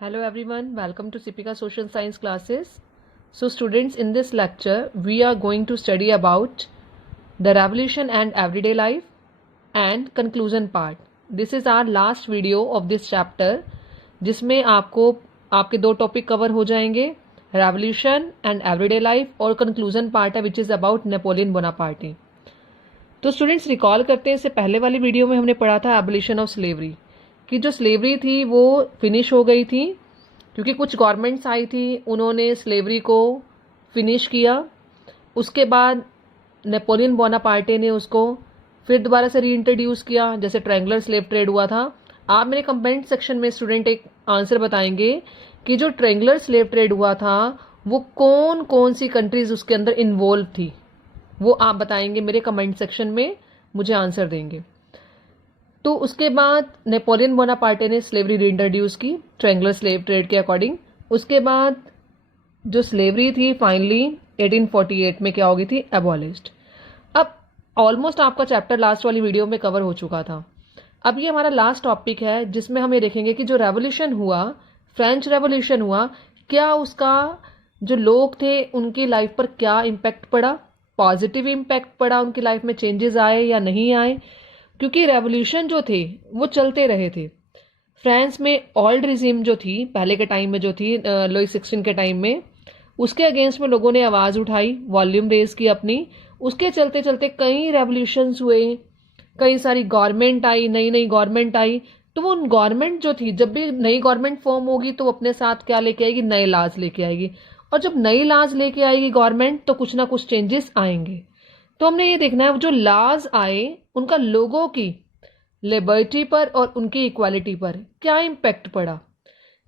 Hello everyone, welcome to Sipika Social Science classes. So students, in this lecture we are going to study about the revolution and everyday life and conclusion part. This is our last video of this chapter जिसमें आपको आपके दो topic cover हो जाएंगे, revolution and everyday life, और conclusion part है which is about Napoleon बोनापार्टी. तो students recall करते हैं, इससे पहले वाली वीडियो में हमने पढ़ा था एबोलिशन ऑफ स्लेवरी कि जो स्लेवरी थी वो फिनिश हो गई थी क्योंकि कुछ गवर्नमेंट्स आई थी, उन्होंने स्लेवरी को फिनिश किया. उसके बाद नेपोलियन बोनापार्टे ने उसको फिर दोबारा से रीइंट्रोड्यूस किया, जैसे ट्रायंगुलर स्लेव ट्रेड हुआ था. आप मेरे कमेंट सेक्शन में स्टूडेंट एक आंसर बताएंगे कि जो ट्रायंगुलर स्लेव ट्रेड हुआ था वो कौन कौन सी कंट्रीज उसके अंदर इन्वॉल्व थी, वो आप बताएंगे मेरे कमेंट सेक्शन में, मुझे आंसर देंगे. तो उसके बाद नेपोलियन बोनापार्टे ने स्लेवरी रीइंट्रोड्यूस की ट्रायंगुलर स्लेव ट्रेड के अकॉर्डिंग. उसके बाद जो स्लेवरी थी फाइनली 1848 में क्या हो गई थी, एबॉलिश्ड. अब ऑलमोस्ट आपका चैप्टर लास्ट वाली वीडियो में कवर हो चुका था. अब ये हमारा लास्ट टॉपिक है जिसमें हम ये देखेंगे कि जो रेवोल्यूशन हुआ, फ्रेंच रेवोल्यूशन हुआ, क्या उसका जो लोग थे उनकी लाइफ पर क्या इम्पैक्ट पड़ा, पॉजिटिव इम्पैक्ट पड़ा, उनकी लाइफ में चेंजेस आए या नहीं आए. क्योंकि रेवोल्यूशन जो थे वो चलते रहे थे. फ्रांस में ओल्ड रिजिम जो थी पहले के टाइम में, जो थी लुई 16 के टाइम में, उसके अगेंस्ट में लोगों ने आवाज़ उठाई, वॉल्यूम रेज की अपनी. उसके चलते चलते कई रेवोल्यूशंस हुए, कई सारी गवर्नमेंट आई, नई नई गवर्नमेंट आई. तो वो गवर्नमेंट जो थी, जब भी नई गवर्नमेंट फॉर्म होगी तो अपने साथ क्या लेके आएगी, नए लॉज लेके आएगी. और जब नई लॉज लेके आएगी गवर्नमेंट तो कुछ ना कुछ चेंजेस आएंगे. तो हमने ये देखना है जो लॉज आए उनका लोगों की लिबर्टी पर और उनकी इक्वालिटी पर क्या इम्पैक्ट पड़ा.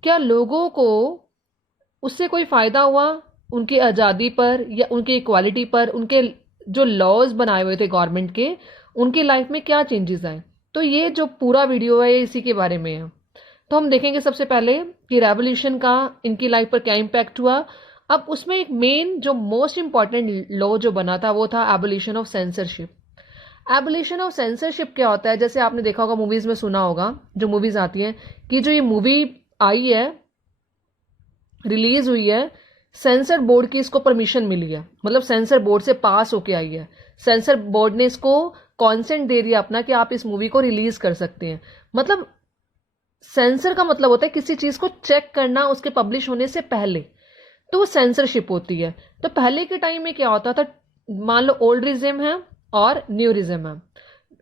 क्या लोगों को उससे कोई फ़ायदा हुआ, उनकी आज़ादी पर या उनकी इक्वालिटी पर, उनके जो लॉज बनाए हुए थे गवर्नमेंट के, उनकी लाइफ में क्या चेंजेस आए. तो ये जो पूरा वीडियो है इसी के बारे में है. तो हम देखेंगे सबसे पहले कि रेवोल्यूशन का इनकी लाइफ पर क्या इम्पैक्ट हुआ. अब उसमें एक मेन जो मोस्ट इंपॉर्टेंट लॉ जो बना था वो था abolition of censorship. Abolition of censorship क्या होता है, जैसे आपने देखा होगा, मूवीज में सुना होगा, जो मूवीज आती हैं कि जो ये मूवी आई है, रिलीज हुई है, सेंसर बोर्ड की इसको परमिशन मिली है, मतलब सेंसर बोर्ड से पास होके आई है. सेंसर बोर्ड ने इसको कॉन्सेंट दे दिया अपना कि आप इस मूवी को रिलीज कर सकते हैं. मतलब सेंसर का मतलब होता है किसी चीज को चेक करना उसके पब्लिश होने से पहले, तो वो सेंसरशिप होती है. तो पहले के टाइम में क्या होता था, मान लो ओल्ड रिजिम है और न्यू रिजिम है.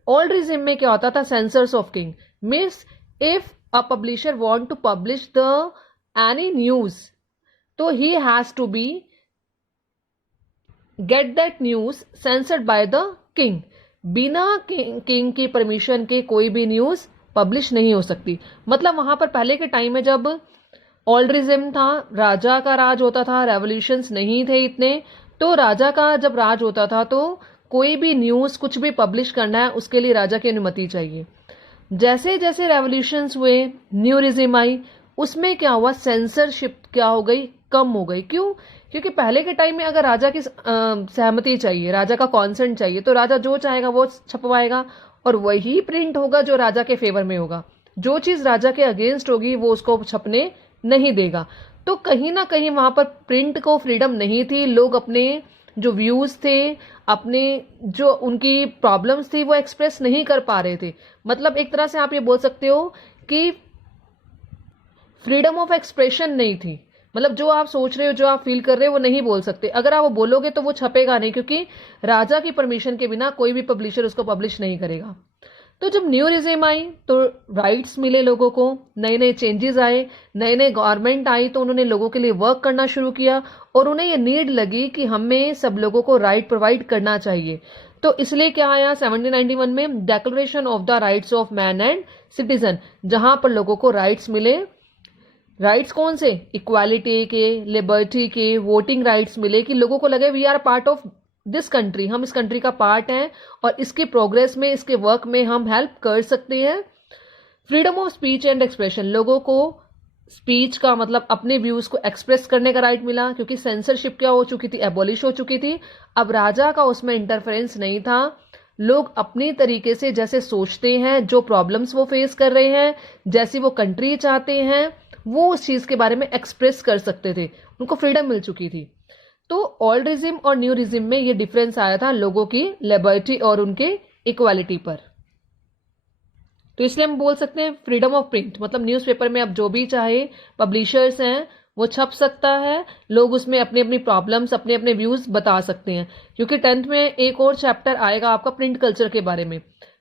ओल्ड रिजिम में क्या होता था, censors of king, means if a publisher want to publish the any news तो he has to be get that news censored by the king. बिना किंग की परमिशन के कोई भी न्यूज पब्लिश नहीं हो सकती. मतलब वहां पर पहले के टाइम में जब ओल्ड रिजिम था, राजा का राज होता था, रेवोल्यूशंस नहीं थे इतने, तो राजा का जब राज होता था तो कोई भी न्यूज कुछ भी पब्लिश करना है उसके लिए राजा की अनुमति चाहिए. जैसे जैसे रेवोल्यूशंस हुए, न्यू रिजिम आई, उसमें क्या हुआ, सेंसरशिप क्या हो गई, कम हो गई. क्यों? क्योंकि पहले के टाइम में अगर राजा की सहमति चाहिए, राजा का कॉन्सेंट चाहिए, तो राजा जो चाहेगा वो छपवाएगा और वही प्रिंट होगा जो राजा के फेवर में होगा. जो चीज राजा के अगेंस्ट होगी वो उसको छपने नहीं देगा. तो कहीं ना कहीं वहां पर प्रिंट को फ्रीडम नहीं थी. लोग अपने जो व्यूज थे, अपने जो उनकी प्रॉब्लम्स थी वो एक्सप्रेस नहीं कर पा रहे थे. मतलब एक तरह से आप ये बोल सकते हो कि फ्रीडम ऑफ एक्सप्रेशन नहीं थी. मतलब जो आप सोच रहे हो, जो आप फील कर रहे हो, वो नहीं बोल सकते. अगर आप वो बोलोगे तो वो छपेगा नहीं, क्योंकि राजा की परमिशन के बिना कोई भी पब्लिशर उसको पब्लिश नहीं करेगा. तो जब न्यू रिजिम आई तो राइट्स मिले लोगों को, नए नए चेंजेस आए, नए नए गवर्नमेंट आई, तो उन्होंने लोगों के लिए वर्क करना शुरू किया और उन्हें ये नीड लगी कि हमें सब लोगों को राइट प्रोवाइड करना चाहिए. तो इसलिए क्या आया 1791 में, declaration of the rights of man and citizen, जहां पर लोगों को राइट्स मिले. राइट्स कौन से, इक्वालिटी के, लिबर्टी के, वोटिंग राइट्स मिले, कि लोगों को लगे we are part of this country, हम इस कंट्री का पार्ट हैं और इसके प्रोग्रेस में, इसके वर्क में हम हेल्प कर सकते हैं. Freedom of speech and expression, लोगों को स्पीच का मतलब अपने व्यूज को एक्सप्रेस करने का राइट मिला, क्योंकि सेंसरशिप क्या हो चुकी थी, एबॉलिश हो चुकी थी. अब राजा का उसमें इंटरफेरेंस नहीं था. लोग अपनी तरीके से जैसे सोचते हैं, जो प्रॉब्लम्स वो फेस कर रहे हैं, जैसी वो कंट्री चाहते हैं, वो उस चीज़ के बारे में एक्सप्रेस कर सकते थे, उनको फ्रीडम मिल चुकी थी। तो ओल्ड रिजिम और न्यू रिजिम में ये डिफरेंस आया था लोगों की लिबर्टी और उनके इक्वालिटी पर। तो इसलिए हम बोल सकते हैं फ्रीडम ऑफ प्रिंट, मतलब न्यूज़पेपर में अब जो भी चाहे पब्लिशर्स हैं वो छप सकता है, लोग उसमें अपनी अपनी प्रॉब्लम्स, अपने अपने व्यूज बता सकते हैं। क्योंकि 10th में एक और चैप्टर आएगा आपका प्रिंट कल्चर के बारे में।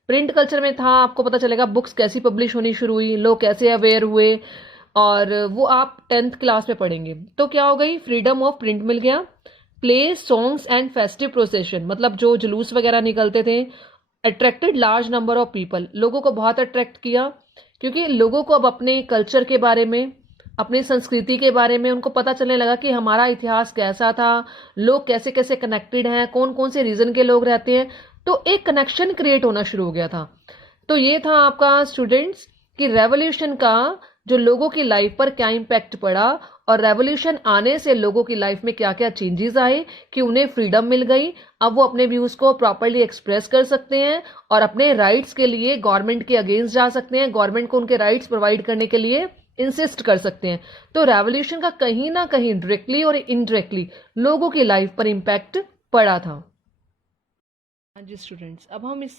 प्रिंट कल्चर में था आपको पता चलेगा बुक्स कैसी पब्लिश होनी शुरू हुई, लोग कैसे अवेयर हुए, और वो आप 10th क्लास में पढ़ेंगे। तो क्या हो गई, फ्रीडम ऑफ प्रिंट मिल गया। Play, songs and festive procession, मतलब जो जुलूस वगैरह निकलते थे, attracted large number of people, लोगों को बहुत अट्रैक्ट किया, क्योंकि लोगों को अब अपने कल्चर के बारे में, अपनी संस्कृति के बारे में उनको पता चलने लगा कि हमारा इतिहास कैसा था, लोग कैसे कैसे कनेक्टेड हैं, कौन कौन से रीजन के लोग रहते हैं। तो एक कनेक्शन क्रिएट होना शुरू हो गया था। तो ये था आपका स्टूडेंट्स कि रेवोल्यूशन का जो लोगों की लाइफ पर क्या इम्पैक्ट पड़ा, और रेवोल्यूशन आने से लोगों की लाइफ में क्या क्या चेंजेस आए कि उन्हें फ्रीडम मिल गई। अब वो अपने व्यूज को प्रॉपरली एक्सप्रेस कर सकते हैं और अपने राइट्स के लिए गवर्नमेंट के अगेंस्ट जा सकते हैं, गवर्नमेंट को उनके राइट्स प्रोवाइड करने के लिए इंसिस्ट कर सकते हैं। तो रेवोल्यूशन का कहीं ना कहीं डायरेक्टली और इनडायरेक्टली लोगों की लाइफ पर इम्पैक्ट पड़ा था। हाँ जी स्टूडेंट्स, अब हम इस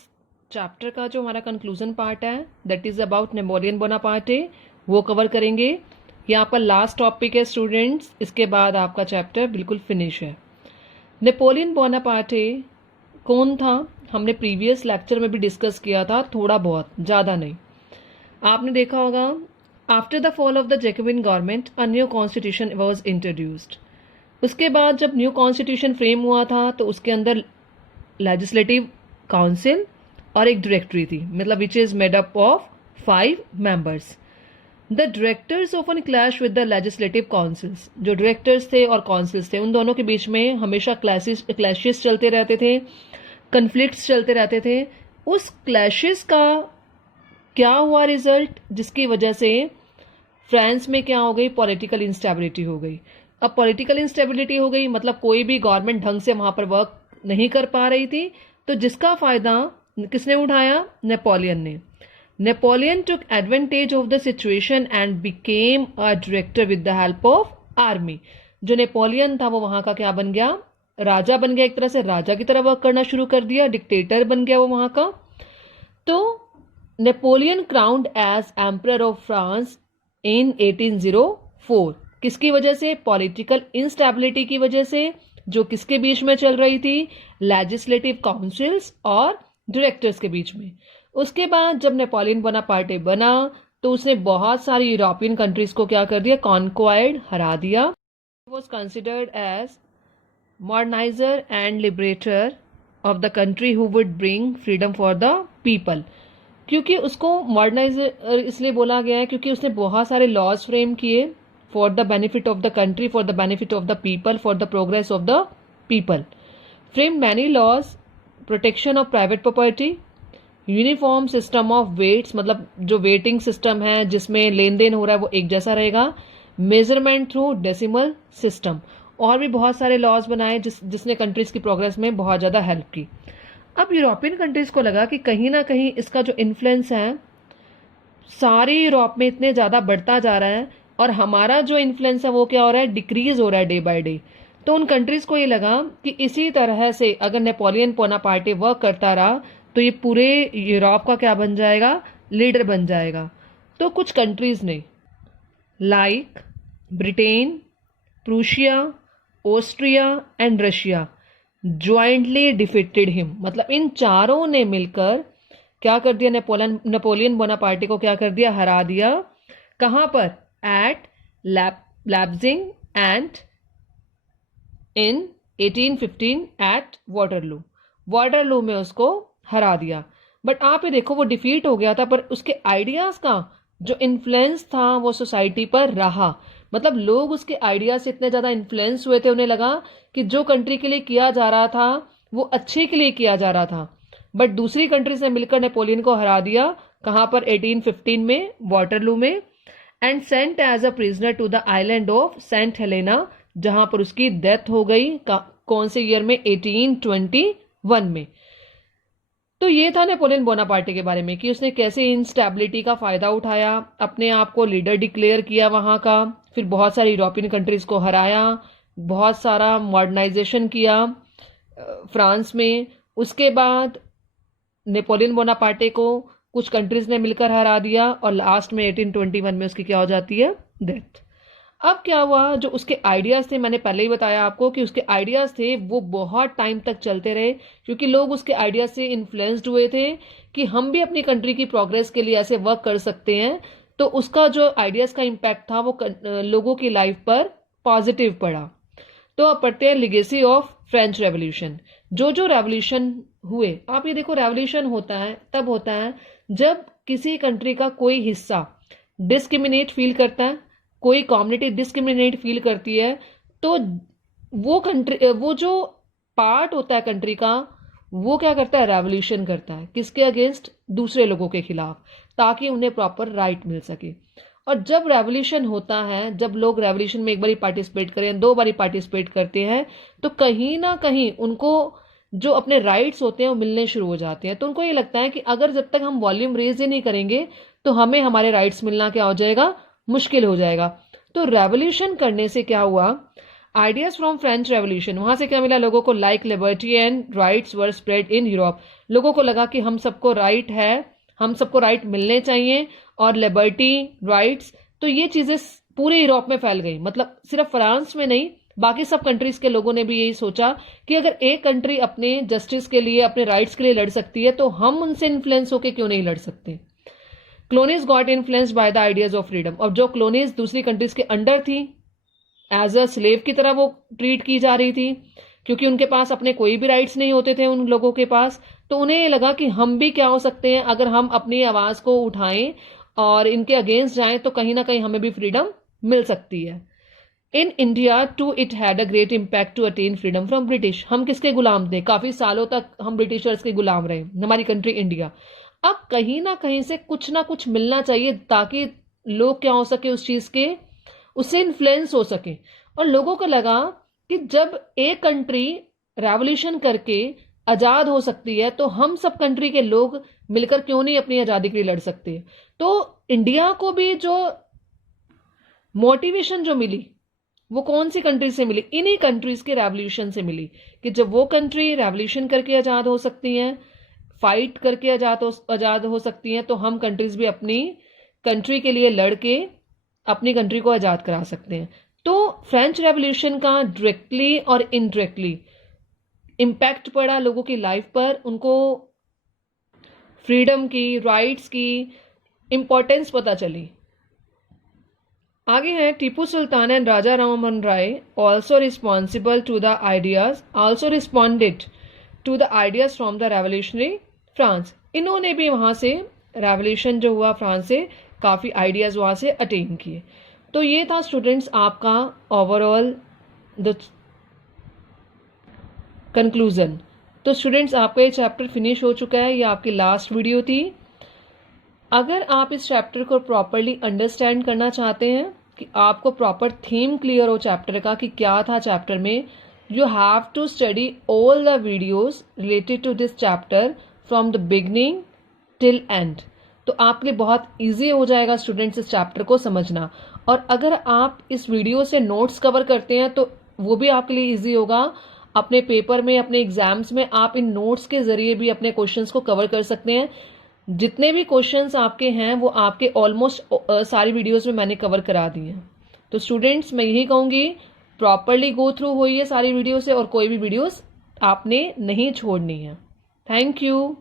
चैप्टर का जो हमारा कंक्लूजन पार्ट है that is about Napoleon Bonaparte वो कवर करेंगे। यहाँ पर लास्ट टॉपिक है स्टूडेंट्स, इसके बाद आपका चैप्टर बिल्कुल फिनिश है। नेपोलियन बोनापार्टे कौन था, हमने प्रीवियस लेक्चर में भी डिस्कस किया था, थोड़ा बहुत, ज़्यादा नहीं। आपने देखा होगा after the fall of the Jacobian government a new constitution was introduced. उसके बाद जब न्यू कॉन्स्टिट्यूशन फ्रेम हुआ था तो उसके अंदर लेजिस्लेटिव काउंसिल और एक डायरेक्टरी थी, मतलब which is made up of 5 members। The directors often clash with the legislative councils, जो डायरेक्टर्स थे और काउंसिल्स थे उन दोनों के बीच में हमेशा क्लैशेस चलते रहते थे, कन्फ्लिक्ट्स चलते रहते थे। उस क्लैशेस का क्या हुआ रिजल्ट, जिसकी वजह से फ्रांस में क्या हो गई, पॉलिटिकल इंस्टेबिलिटी हो गई। अब पॉलिटिकल इंस्टेबिलिटी हो गई मतलब कोई भी गवर्नमेंट ढंग से वहां पर वर्क नहीं कर पा रही थी, तो जिसका फायदा किसने उठाया, नेपोलियन ने। Napoleon took advantage of the situation and became a director with the help of army। जो नेपोलियन था वो वहां का क्या बन गया, राजा बन गया, एक तरह से राजा की तरह वर्क करना शुरू कर दिया, डिक्टेटर बन गया वो वहां का। तो Napoleon crowned as emperor of France in 1804। किसकी वजह से, पॉलिटिकल इंस्टेबिलिटी की वजह से, जो किसके बीच में चल रही थी, लेजिस्लेटिव काउंसिल्स और डायरेक्टर्स के बीच में। उसके बाद जब नेपोलियन बोनापार्टे बना तो उसने बहुत सारी यूरोपियन कंट्रीज को क्या कर दिया, कॉन्क्वायर्ड, हरा दिया। Was considered as moderniser and liberator of the country who would bring freedom for the people. क्योंकि उसको मॉडर्नाइजर इसलिए बोला गया है क्योंकि उसने बहुत सारे लॉज फ्रेम किए for the benefit of the country, for the benefit of the people, for the progress of the people. Frame many laws, protection of private property, uniform system of weights, मतलब जो waiting system है जिसमें लेन then हो रहा है वो एक जैसा रहेगा, मेजरमेंट थ्रू डेसिमल सिस्टम, और भी बहुत सारे लॉज बनाए जिसने कंट्रीज की प्रोग्रेस में बहुत ज़्यादा हेल्प की। अब यूरोपियन कंट्रीज को लगा कि कहीं ना कहीं इसका जो इन्फ्लुएंस है सारे यूरोप में इतने ज़्यादा बढ़ता जा रहा है और हमारा जो इन्फ्लुएंस है वो क्या हो रहा है, डिक्रीज हो रहा है डे बाय डे। तो उन कंट्रीज को ये लगा कि इसी तरह से अगर नेपोलियन बोनापार्टे वर्क करता रहा तो ये पूरे यूरोप का क्या बन जाएगा, लीडर बन जाएगा। तो कुछ कंट्रीज ने like Britain, Prussia, Austria and Russia jointly defeated him, मतलब इन चारों ने मिलकर क्या कर दिया, नेपोलियन बोनापार्टे को क्या कर दिया, हरा दिया। कहां पर, at Leipzig and in 1815 at Waterloo में उसको हरा दिया। बट आप ये देखो वो डिफीट हो गया था पर उसके आइडियाज का जो इन्फ्लुएंस था वो सोसाइटी पर रहा, मतलब लोग उसके आइडिया से इतने ज्यादा इन्फ्लुएंस हुए थे, उन्हें लगा कि जो कंट्री के लिए किया जा रहा था वो अच्छे के लिए किया जा रहा था। बट दूसरी कंट्रीज ने मिलकर नेपोलियन को हरा दिया। कहां पर, 1815 में वाटरलू में, and sent as a prisoner to the island of Saint Helena, जहां पर उसकी डेथ हो गई। कौन से ईयर में, 1821 में। तो ये था नेपोलियन बोनापार्टे के बारे में कि उसने कैसे इंस्टेबिलिटी का फ़ायदा उठाया, अपने आप को लीडर डिक्लेयर किया वहाँ का, फिर बहुत सारी यूरोपियन कंट्रीज़ को हराया, बहुत सारा मॉडर्नाइजेशन किया फ्रांस में। उसके बाद नेपोलियन बोनापार्टे को कुछ कंट्रीज़ ने मिलकर हरा दिया और लास्ट में 1821 में उसकी क्या हो जाती है, डेथ। अब क्या हुआ, जो उसके आइडियाज़ थे, मैंने पहले ही बताया आपको कि उसके आइडियाज़ थे वो बहुत टाइम तक चलते रहे, क्योंकि लोग उसके आइडियाज़ से इन्फ्लुएंस्ड हुए थे कि हम भी अपनी कंट्री की प्रोग्रेस के लिए ऐसे वर्क कर सकते हैं। तो उसका जो आइडियाज़ का इम्पैक्ट था वो लोगों की लाइफ पर पॉजिटिव पड़ा। तो अब पढ़ते हैं लिगेसी ऑफ फ्रेंच रेवोल्यूशन। जो रेवोल्यूशन हुए, आप ये देखो, रेवोल्यूशन होता है तब होता है जब किसी कंट्री का कोई हिस्सा डिस्क्रिमिनेट फील करता है, कोई कम्युनिटी डिस्क्रिमिनेट फील करती है, तो वो कंट्री, वो जो पार्ट होता है कंट्री का, वो क्या करता है, रेवोल्यूशन करता है। किसके अगेंस्ट, दूसरे लोगों के खिलाफ, ताकि उन्हें प्रॉपर राइट मिल सके। और जब रेवोल्यूशन होता है, जब लोग रेवोल्यूशन में एक बारी पार्टिसिपेट करें, 2 बारी पार्टिसिपेट करते हैं, तो कहीं ना कहीं उनको जो अपने राइट्स होते हैं वो मिलने शुरू हो जाते हैं। तो उनको ये लगता है कि अगर जब तक हम वॉल्यूम रेज ही नहीं करेंगे तो हमें हमारे राइट्स मिलना क्या हो जाएगा, मुश्किल हो जाएगा। तो रेवोल्यूशन करने से क्या हुआ, आइडियाज फ्रॉम फ्रेंच रेवोल्यूशन, वहां से क्या मिला लोगों को, like liberty and rights were spread in Europe. लोगों को लगा कि हम सबको राइट है, हम सबको राइट मिलने चाहिए, और लिबर्टी, राइट्स, तो ये चीजें पूरे यूरोप में फैल गई। मतलब सिर्फ फ्रांस में नहीं, बाकी सब कंट्रीज के लोगों ने भी यही सोचा कि अगर एक कंट्री अपने जस्टिस के लिए, अपने राइट्स के लिए लड़ सकती है, तो हम उनसे इन्फ्लुएंस होकर क्यों नहीं लड़ सकते। Colonies got influenced by the ideas of freedom. और जो क्लोनीज दूसरी कंट्रीज के अंडर थी, एज अ स्लेव की तरह वो ट्रीट की जा रही थी, क्योंकि उनके पास अपने कोई भी राइट्स नहीं होते थे उन लोगों के पास। तो उन्हें ये लगा कि हम भी क्या हो सकते हैं, अगर हम अपनी आवाज को उठाएं और इनके अगेंस्ट जाएं, तो कहीं ना कहीं हमें भी फ्रीडम मिल सकती है। In India too it had a great impact to attain freedom from British. हम किसके गुलाम थे, काफी सालों तक हम ब्रिटिशर्स के गुलाम रहे, हमारी कंट्री इंडिया। अब कहीं ना कहीं से कुछ ना कुछ मिलना चाहिए, ताकि लोग क्या हो सके, उस चीज के, उससे इन्फ्लुएंस हो सके। और लोगों को लगा कि जब एक कंट्री रेवोल्यूशन करके आजाद हो सकती है, तो हम सब कंट्री के लोग मिलकर क्यों नहीं अपनी आजादी के लिए लड़ सकते। तो इंडिया को भी जो मोटिवेशन जो मिली, वो कौन सी कंट्री से मिली, इन्हीं कंट्रीज के रेवोल्यूशन से मिली, कि जब वो कंट्री रेवोल्यूशन करके आजाद हो सकती हैं, फाइट करके आजाद हो सकती हैं, तो हम कंट्रीज भी अपनी कंट्री के लिए लड़ के अपनी कंट्री को आजाद करा सकते हैं। तो फ्रेंच रेवोल्यूशन का डायरेक्टली और इनडायरेक्टली इम्पैक्ट पड़ा लोगों की लाइफ पर, उनको फ्रीडम की, राइट्स की इंपॉर्टेंस पता चली। आगे है, Tipu Sultan and Raja Rammohan Roy also responsible to the ideas, also responded to the ideas from the revolutionary France. इन्होंने भी वहां से, रेवोल्यूशन जो हुआ फ्रांस से, काफी आइडियाज वहां से अटेन किए। तो ये था स्टूडेंट्स आपका ओवरऑल द कंक्लूजन। तो स्टूडेंट्स आपका ये चैप्टर फिनिश हो चुका है, ये आपकी लास्ट वीडियो थी। अगर आप इस चैप्टर को प्रॉपरली अंडरस्टैंड करना चाहते हैं, कि आपको प्रॉपर थीम क्लियर हो चैप्टर का कि क्या था चैप्टर में, you have to study all the videos related to this chapter from the beginning till end. तो आपके लिए बहुत ईजी हो जाएगा स्टूडेंट्स इस चैप्टर को समझना। और अगर आप इस वीडियो से नोट्स कवर करते हैं, तो वो भी आपके लिए ईजी होगा। अपने पेपर में, अपने एग्जाम्स में आप इन नोट्स के जरिए भी अपने क्वेश्चंस को कवर कर सकते हैं। जितने भी क्वेश्चंस आपके हैं वो आपके ऑलमोस्ट सारी वीडियोस में मैंने कवर करा दिए हैं। तो स्टूडेंट्स मैं यही कहूंगी, प्रॉपरली गो थ्रू होइए सारी वीडियो से, और कोई भी वीडियोस आपने नहीं छोड़नी है। Thank you.